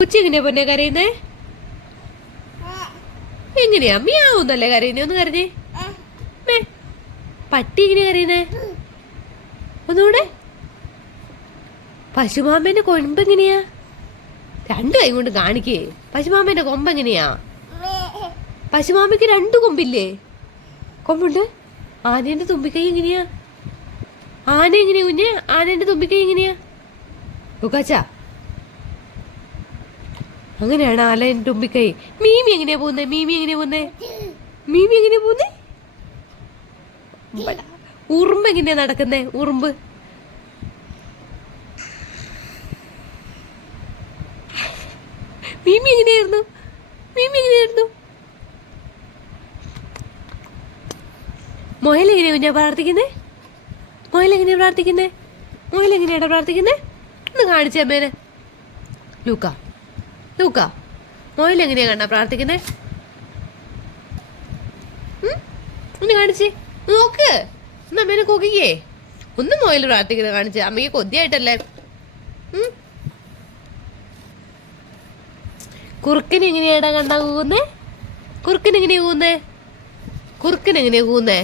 പൂച്ച എങ്ങനെയാ പൊന്നെ കരയുന്നേ? എങ്ങനെയാ മിയാവുന്നല്ലേ കരയുന്നേ? ഒന്ന് കരഞ്ഞേ. പട്ടി എങ്ങനെയാ കരയുന്നേ? ഒന്നുകൂടെ. പശുമാമേന്റെ കൊമ്പ് എങ്ങനെയാ? രണ്ടു കൈ കൊണ്ട് കാണിക്കേ. പശുമാമേന്റെ കൊമ്പ് എങ്ങനെയാ? പശുമാമയ്ക്ക് രണ്ടു കൊമ്പില്ലേ? കൊമ്പുണ്ട്. ആനേന്റെ തുമ്പിക്കൈ എങ്ങനെയാ? ആന എങ്ങനെയാ കുഞ്ഞ്? ആനേന്റെ തുമ്പിക്കൈ എങ്ങനെയാ? ലുക്കാച്ചാ, അങ്ങനെയാണ് ആനേന്റെ തുമ്പിക്കൈ. മീമി എങ്ങനെയാ പോകുന്നേ? മീമി എങ്ങനെയാ പോകുന്നേ? മീമി എങ്ങനെയാ പോകുന്നേ? ഉറുമ്പ് എങ്ങനെയാ നടക്കുന്നേ? ഉറുമ്പ് മീമി എങ്ങനെയായിരുന്നു? മീമി എങ്ങനെയായിരുന്നു? മൊയൽ എങ്ങനെയാ കുഞ്ഞാ പ്രാർത്ഥിക്കുന്നേ? മൊയൽ എങ്ങനെയാ പ്രാർത്ഥിക്കുന്നേ? മൊയൽ എങ്ങനെയാടാ പ്രാർത്ഥിക്കുന്നേ? ഒന്ന് കാണിച്ചേ അമ്മേനെ. ലൂക്ക, ലൂക്ക, മൊയൽ എങ്ങനെയാ കണ്ടാ പ്രാർത്ഥിക്കുന്നേ? ഒന്ന് കാണിച്ചേ, നോക്ക്. ഒന്ന് അമ്മേനെ കൊക്കിക്കേ. ഒന്ന് മൊയൽ പ്രാർത്ഥിക്കുന്നത് കാണിച്ചേ. അമ്മയ്ക്ക് കൊതിയായിട്ടല്ലേ. കുറുക്കൻ എങ്ങനെയാടാ കണ്ടാ കൂന്നേ? കുറുക്കൻ എങ്ങനെയാ കൂന്നേ? കുറുക്കൻ എങ്ങനെയാ കൂന്നേ?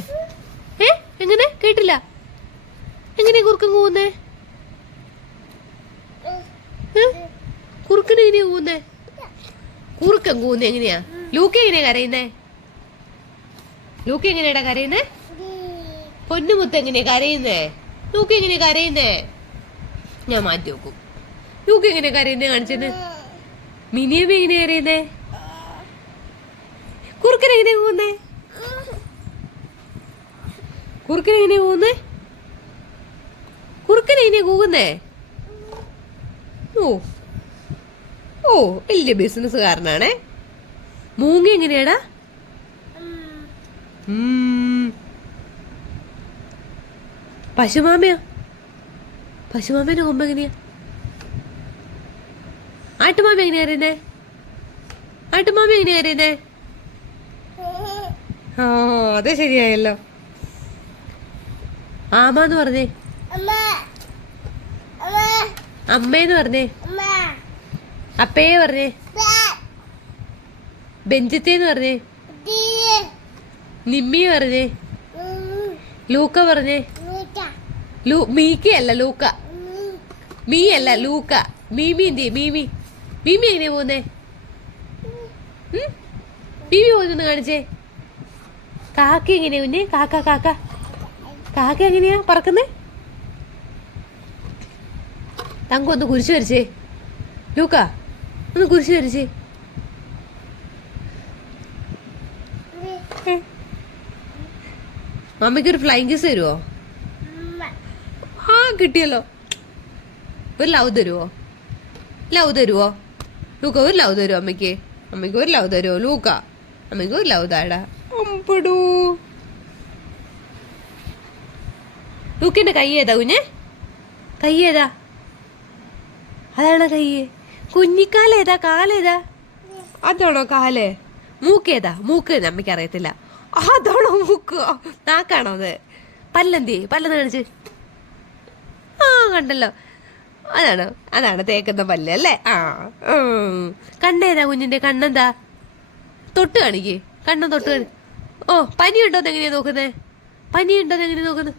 എങ്ങനെ കേട്ടില്ല? എങ്ങനെയാ കുറുക്കൻ കൂന്നേ? കുറുക്കൻ എങ്ങനെയാ കൂന്നേ? കുറുക്കൻ കൂന്നേ എങ്ങനെയാ? ലൂക്ക എങ്ങനെയാ കരയുന്നേ? ലൂക്ക എങ്ങനെയാടാ കരയുന്നേ? പൊന്നുമുത്ത് എങ്ങനെയാ കരയുന്നേ? ലൂക്ക എങ്ങനെയാ കരയുന്നേ? ഞാൻ മാറ്റി വെക്കും. ലൂക്ക എങ്ങനെയാ കരയുന്നേ കാണിച്ചെന്ന്. മിനിയമ്മ എങ്ങനെയാ കരയുന്നേ? കുറുക്കൻ എങ്ങനെയാ കൂന്നേ? കുറുക്കൻ എങ്ങനെയാ കൂന്നേ? കുറുക്കൻ എങ്ങനെയാ കൂകുന്നേ? ഓ ഓ വലിയ ബിസിനസ്സുകാരനാണേ. മൂങ്ങ എങ്ങനെയാടാ? പശുമാമയോ? പശുമാമേന്റെ കൊമ്പ് എങ്ങനെയാ? ആട്ടുമാമ എങ്ങനെയാ അറിയുന്നേ? ആട്ടുമാമ എങ്ങനെയാ അറിയുന്നേ? ആ അത് ശരിയായല്ലോ. ആമാന്ന് പറഞ്ഞേ. അമ്മേന്ന് പറഞ്ഞേ. അപ്പേ പറഞ്ഞേ. ബെഞ്ചത്തേന്ന് പറഞ്ഞേ. നിമ്മി പറഞ്ഞേ. ലൂക്ക പറഞ്ഞേ. മീക്കയല്ല ലൂക്ക. മീ അല്ല ലൂക്ക. മീമി എന്തി? മീമി. മീമി എങ്ങനെയാ പോകുന്നേ? മീമി പോകുന്നു കാണിച്ചേ. കാക്ക എങ്ങനെയാ കുഞ്ഞേ? കാക്ക കാക്ക കാക്ക എങ്ങനെയാ പറക്കുന്നേ? തങ്ക ഒന്ന് കുരിശ് വരച്ചേ. ലൂക്ക ഒന്ന് കുരിശ് വരച്ചേ. മമ്മിക്കൊരു ഫ്ലൈങ് കിസ് തരുവോ? ആ കിട്ടിയല്ലോ. ഒരു ലവ് തരുവോ? ലവ് തരുവോ? ലൂക്ക ഒരു ലവ് തരുമോ അമ്മയ്ക്ക്? അമ്മയ്ക്ക് ഒരു ലവ് തരുമോ? ലൂക്ക അമ്മയ്ക്ക് ഒരു ലവ് താടാ. അമ്പടൂ. ലൂക്കിന്റെ കൈ ഏതാ കുഞ്ഞെ? കൈ ഏതാ? അതാണോ കൈ? കുഞ്ഞിക്കാലേതാ? കാലേതാ? അതാണോ കാല്? മൂക്കേതാ? മൂക്ക് അമ്മയ്ക്ക് അറിയത്തില്ല. അതാണോ മൂക്ക്? നാക്കാണോ അത്? പല്ലെന്തി? പല്ലെന്ന് കാണിച്ച്. ആ കണ്ടല്ലോ. അതാണോ? അതാണ് തേക്കുന്ന പല്ല് അല്ലേ? ആ കണ്ണേതാ കുഞ്ഞിന്റെ? കണ്ണെന്താ? തൊട്ട് കാണിക്കേ. കണ്ണൻ തൊട്ട് കാണി. ഓ പനിയുണ്ടോന്ന് എങ്ങനെയാ നോക്കുന്നേ? പനിയുണ്ടോന്ന് എങ്ങനെയാ നോക്കുന്നത്?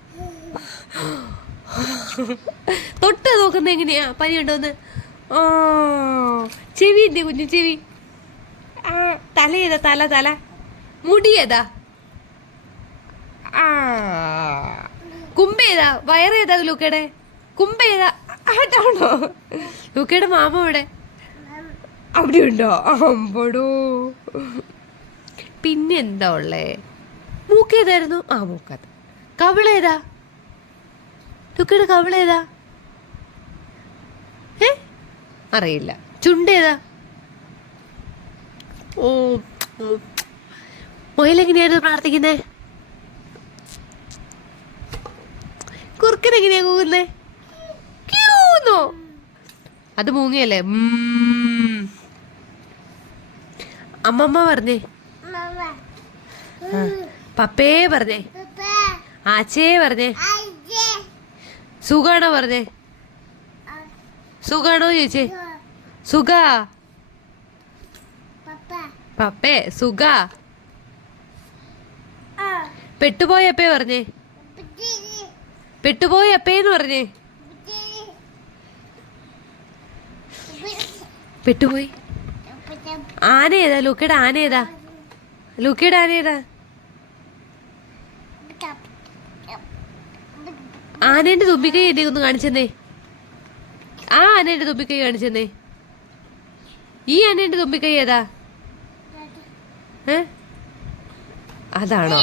തൊട്ട് നോക്കുന്ന എങ്ങനെയാ പനിയുണ്ടോന്ന്? ഓ ചെവി എന്തേ കുഞ്ഞു? ചെവി. തല ഏതാ? തല തല. മുടി ഏതാ? കുമ്പേതാ? വയറേതാ ലൂക്കയുടെ? കുമ്പേതാ? ആട്ടാണോ? ലൂക്കയുടെ മാമ അവിടെ അവിടെ ഉണ്ടോ? അമ്പടോ. പിന്നെന്താ ഉള്ളേ? മൂക്കേതായിരുന്നു? ആ മൂക്കത്. കവിളേതാ? ലൂക്കയുടെ കവിളേതാ? അറിയില്ല. ചുണ്ടേതാ? ഓ മൊയിലെങ്ങനെയായിരുന്നു പ്രാർത്ഥിക്കുന്നേ? കുറുക്കൻ എങ്ങനെയാ കൂകുന്നേ? ക്യൂന്നോ? അത് മൂങ്ങയല്ലേ? അമ്മമ്മ പറഞ്ഞേ. പപ്പേ പറഞ്ഞേ. ആച്ചേ പറഞ്ഞേ. സുഖാണോ പറഞ്ഞേ? സുഖാണോ ചോദിച്ചേ? സുഖ പപ്പേ സുഖ പെട്ടുപോയ അപ്പേ പറഞ്ഞേ പെട്ടുപോയ അപ്പേന്ന് പറഞ്ഞേ പെട്ടുപോയി ആന ഏതാ ലൂക്കയുടെ ആന ഏതാ ലൂക്കയുടെ ആന ഏതാ ആനേന്റെ തുമ്പിക്കൈ എന്നെ ഒന്ന് കാണിച്ചെന്നേ ആ ആനേന്റെ തുമ്പിക്കൈ കാണിച്ചെന്നേ ഈ ആനേന്റെ തുമ്പിക്കൈ ഏതാ അതാണോ